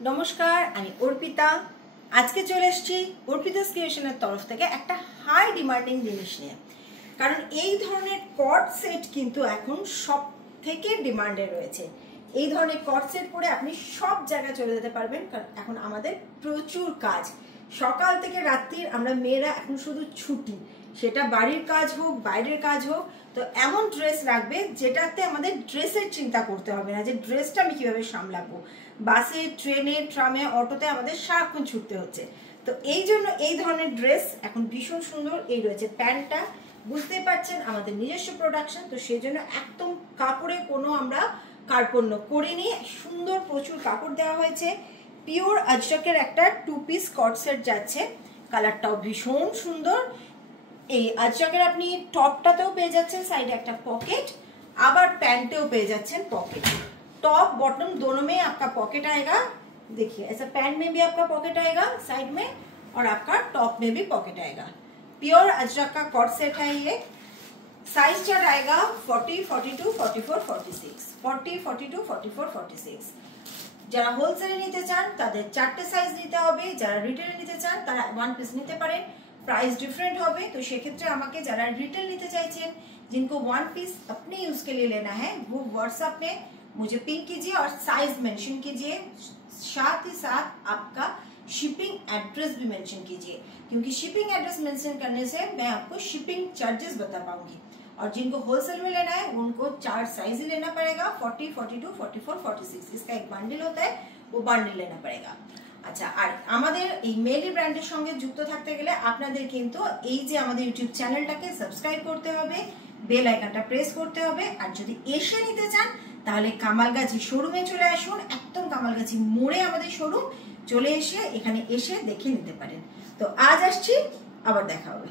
নমস্কার, আমি অর্পিতা। আজকে চলে এসেছি অর্পিতাস ক্রিয়েশনের তরফ থেকে একটা হাই ডিমান্ডিং জিনিস নিয়ে। কারণ এই ধরনের কট সেট কিন্তু এখন সব থেকে ডিমান্ডে রয়েছে। এই ধরনের কট সেট পরে আপনি সব জায়গায় চলে যেতে পারবেন। কারণ এখন আমাদের প্রচুর কাজ, সকাল থেকে রাত্রির আমরা মেয়েরা এখন শুধু ছুটি, সেটা বাড়ির কাজ হোক বাইরের কাজ হোক। তো এমন ড্রেস রাখবে যেটাতে আমাদের ড্রেসের চিন্তা করতে হবে না যে ড্রেসটা আমি কিভাবে সামলাবো। বাসে, ট্রেনে, ট্রামে, অটোতে আমাদের সারাক্ষণ ছুটতে হচ্ছে। তো এই জন্য এই ধরনের ড্রেস এখন ভীষণ সুন্দর। এই রয়েছে প্যান্টটা, বুঝতেই পারছেন আমাদের নিজস্ব প্রোডাকশন, তো সেই জন্য একদম কাপড়ে কোনো আমরা কার্পণ্য করিনি। সুন্দর প্রচুর কাপড় দেওয়া হয়েছে। পিওর আজরাকের একটা 2 পিস কট সেট যাচ্ছে, কালারটাও ভীষণ সুন্দর। এই আজরাকের আপনি টপটাতেও পেয়ে যাচ্ছেন সাইডে একটা पॉकेट, আবার প্যান্টেও পেয়ে যাচ্ছেন पॉकेट। टॉप बॉटम दोनों में आपका पॉकेट आएगा। देखिए ऐसा पैंट में भी आपका पॉकेट आएगा साइड में, और आपका टॉप में भी पॉकेट आएगा। प्योर अजरक का कॉट सेट है ये। साइज चार्ट आएगा 40, 42, 44, 46, 40, 42, 44, 46। যারা হোলসেলে নিতে চান তাদের 4টে সাইজ নিতে হবে, যারা রিটেলে নিতে চান তারা 1 পিস নিতে পারেন। प्राइस डिफरेंट होगा, तो सेक्षेत्रे आमाके जारा रिटेल निते चाइछेन, जिनको 1 पीस अपने यूज के लिए लेना है, वो व्हाट्सएप में मुझे पिंग कीजिए और साइज मेंशन कीजिए। साथ ही साथ आपका शिपिंग एड्रेस भी मेंशन कीजिए, क्योंकि शिपिंग एड्रेस मेंशन करने से मैं आपको शिपिंग चार्जेस बता पाऊंगी। और जिनको होलसेल में लेना है उनको 4 साइज ही लेना पड़ेगा, 40, 42, 44, 46। इसका एक बंडल होता है, वो बंडल लेना पड़ेगा। আচ্ছা, আর আমাদের এই মেলি ব্র্যান্ডের সঙ্গে যুক্ত থাকতে গেলে আপনাদের কিন্তু এই যে আমাদের ইউটিউব চ্যানেলটাকে সাবস্ক্রাইব করতে হবে, বেল আইকনটা প্রেস করতে হবে। আর যদি এসে নিতে চান তাহলে কামালগাছি শোরুমে চলে আসুন। একদম কামালগাছি মোড়ে আমাদের শোরুম, চলে এসে এখানে এসে দেখে নিতে পারেন। তো আজ আসছি, আবার দেখা হবে।